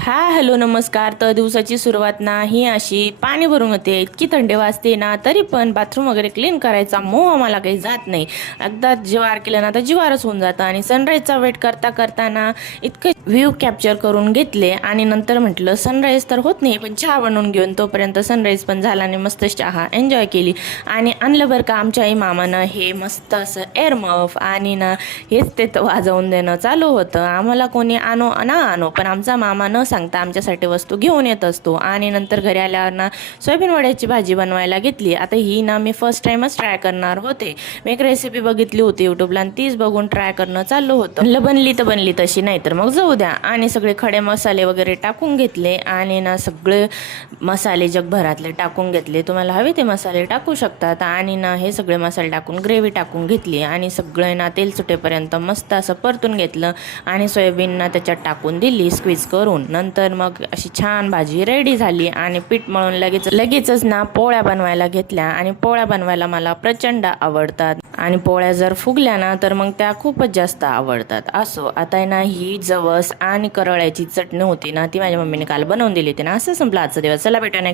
हा हॅलो नमस्कार. तर दिवसाची सुरुवात ना ही अशी पाणी भरून होते, इतकी थंडी वाजते ना, तरी पण बाथरूम वगैरे क्लीन करायचा मोह मला काही जात नाही. एकदा जीवार केलं ना तर जीवारच होऊन जातं. आणि सनराईजचा वेट करता करताना इतके व्ह्यू कॅप्चर करून घेतले आणि नंतर म्हटलं सनराईज तर होत नाही पण चहा बनवून घेऊन, तोपर्यंत सनराईज पण झाला आणि मस्त चहा एन्जॉय केली. आणि आणलं बरं का आमच्या आई मामानं हे मस्त असं एअर मफ, आणि ना हेच ते वाजवून देणं चालू होतं. आम्हाला कोणी आणो ना आणो, पण आमचा मामा न सांगता आमच्यासाठी वस्तू घेऊन येत असतो. आणि नंतर घरी आल्यावर ना सोयाबीन वड्याची भाजी बनवायला घेतली. आता ही ना मी फर्स्ट टाइमच ट्राय करणार होते. मी एक रेसिपी बघितली होती यूट्यूबला आणि तीच बघून ट्राय करणं चालू होतं. बनली तर बनली तशी, नाही तर मग जाऊ द्या. आणि सगळे खडे मसाले वगैरे टाकून घेतले आणि ना सगळे मसाले जगभरातले टाकून घेतले. तुम्हाला हवे ते मसाले टाकू शकतात. आणि ना हे सगळे मसाले टाकून ग्रेव्ही टाकून घेतली आणि सगळे ना तेल सुटेपर्यंत मस्त असं परतून घेतलं आणि सोयाबीन ना त्याच्यात टाकून दिली स्क्वीज करून. नंतर मग अशी छान भाजी रेडी झाली आणि पीठ मळून लगेचच ना पोळ्या बनवायला घेतल्या. आणि पोळ्या बनवायला मला प्रचंड आवडतात आणि पोळ्या जर फुगल्या ना तर मग त्या खूपच जास्त आवडतात. असो, आता ना ही जवस आणि करळ्याची चटणी होती ना, ती माझ्या मम्मीने काल बनवून दिली होती ना. असं संपला आजचा दिवस. चला भेटा.